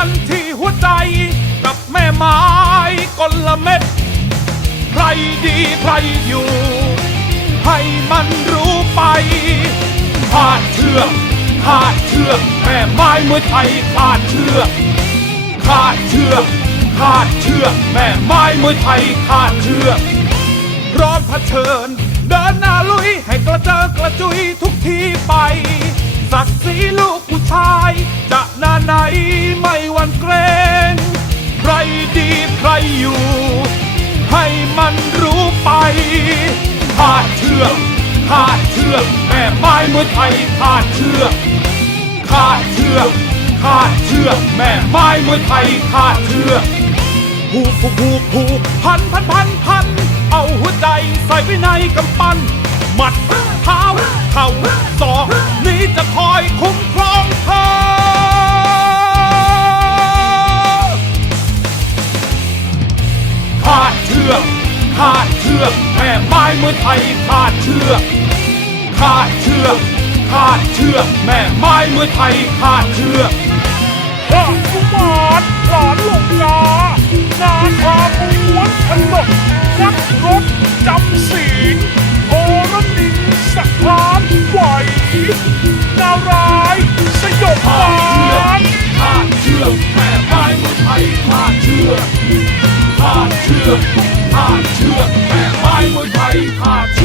ันที่หัวใจ กับแม่ไม้กลเม็ด ใครดีใครอยู่ ให้มันรู้ไปขาดเชือกขาดเชือกแม่ไม้เมวยไทยขาดเชือกขาดเชือกขาดเชือกแม่ไม้เมวยไทยขาดเชือกพร้อมเผชิญ เดินหน้าลุยให้กระเจิงกระจุยทุกทีไปศักดิ์ศรีลูกผู้ชายจะหน้าไหน ไม่หวั่นเกรง ใครดีใครอยู่ ให้มันรู้ไปขาดเชือกขาดเชือกแม่ไม้มวยไทยขาดเชือกขาดเชือกขาดเชือกแม่ไม้มวยไทยขาดเชือกผูกผูกผูกผูกพันพันพันพัน เอาหัวใจใส่ไว้ในกำปั้นหมัดเท้าเข่าศอกนี้จะคอยคุ้มครองเธอ ชือกแม่ไม้เมืองไทยขาดเชือกขาดเชือกขาดเชือกแม่ไม้เมืองไทยขาดเชือกราชกุมารหลานลงกานาคาม้วนถนนนักาดเชือกแม่ไม้มวยไทยขาด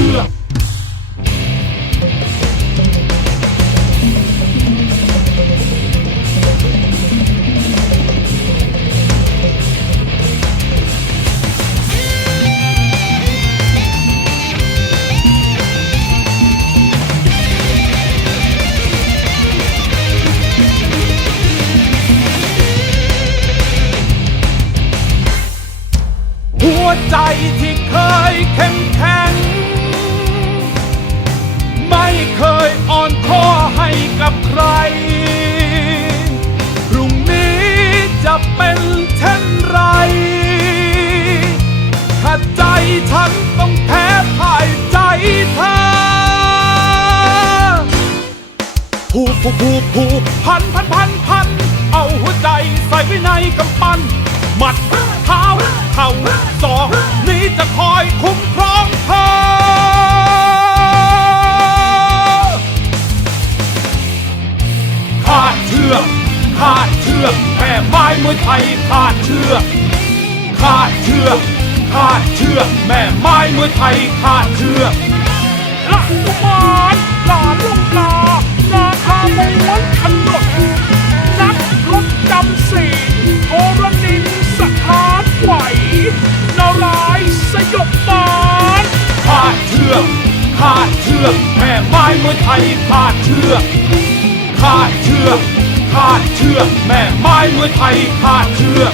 วใจที่เคยเข้มแข็ง ไม่เคยอ่อนข้อให้กับใคร พรุ่งนี้จะเป็นเช่นไร ถ้าใจฉันต้องแพ้พ่ายใจเธอผูกผูกผูกผูกพันพันพันพัน เอาหัวใจใส่ไว้ในกำปั้นหมัด ม่ไม้มวยไทยขาดเชือกขาดเชือกขาดเชือกแม่ไม้มวยไทยขาดเชือกราชกุมารหลานลงกานาคาม้วนถนนนักรบจำศีลโอรนินสถานไหว นารายณ์สยบบานขาดเชือกขาดเชือกแม่ไม้มวยไทยขาดเชือกขาดเชือก ขาดเชือกแม่ไม้มวยไทยขาดเชือก